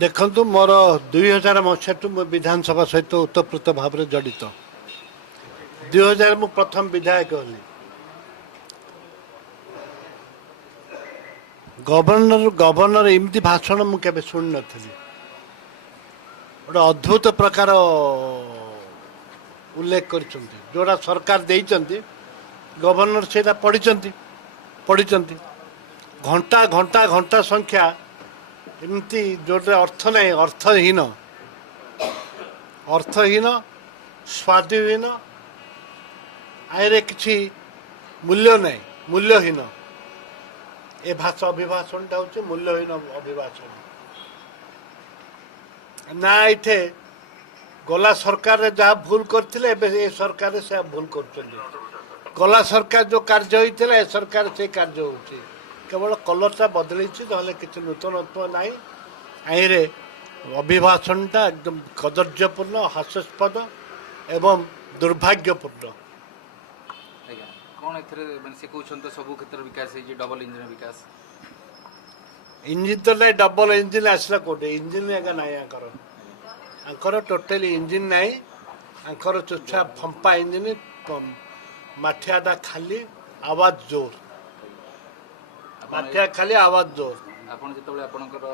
देखु मोर 2000 मसीह मु विधानसभा सहित उत्तप्रोत भाव में जड़ित 2000 मु प्रथम विधायक हली गवर्नर एमती भाषण मुझे शुणी नी गोटे अद्भुत प्रकार उल्लेख कर जोड़ा सरकार देइचंती गवर्नर से पढ़ी घंटा घंटा घंटा संख्या एमती जोटे अर्थ नहीं अर्थहीन स्वादिहीन आए किसी मूल्य नहीं मूल्यहीन ए भाषा अभिभाषणटा हूँ मूल्यहीन अभिभाषण ना इठे गला सरकार जहाँ भूल करते ए सरकार से भूल कर गला सरकार जो कार्य होता ए सरकार से कार्य हो केवल कलरटा बदल ना किसी नूतनत्व ना आईरे अभिभाषणटा एकदम कदर्यपूर्ण हास्यास्पद एवं दुर्भाग्यपूर्ण कौन से कहते सब क्षेत्र विकास डबल इंजिन विकास इंजिन तो ना डबल इंजिन आसला कौटे इंजिन एका ना आंकर टोटाली इंजिन ना आंकर चुच्छा फंपा इंजिन माठियाटा खाली आवाज जोर माठिया खाली आवाज जोर आपण जिते आपंकर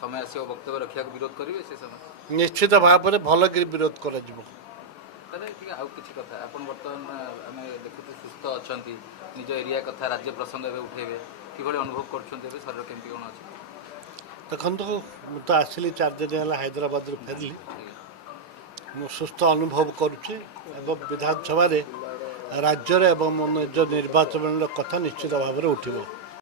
समय आस वक्तव्य रखा विरोध करेंगे से समय निश्चित भाव में भल विरोध कर कथा आप बर्तमान आम देखते सुस्थ अच्छा निज एरिया कथा राज्य प्रसंग उठेबे कि अनुभव कर शरीर केमती कौन अच्छे देखो मुझे तो आसली 4 दिन है हैदराबाद फेरली मु सुस्थ अनुभव करुच्ची विधानसभा राज्य निज निर्वाचन कथा निश्चित भाव में उठिब।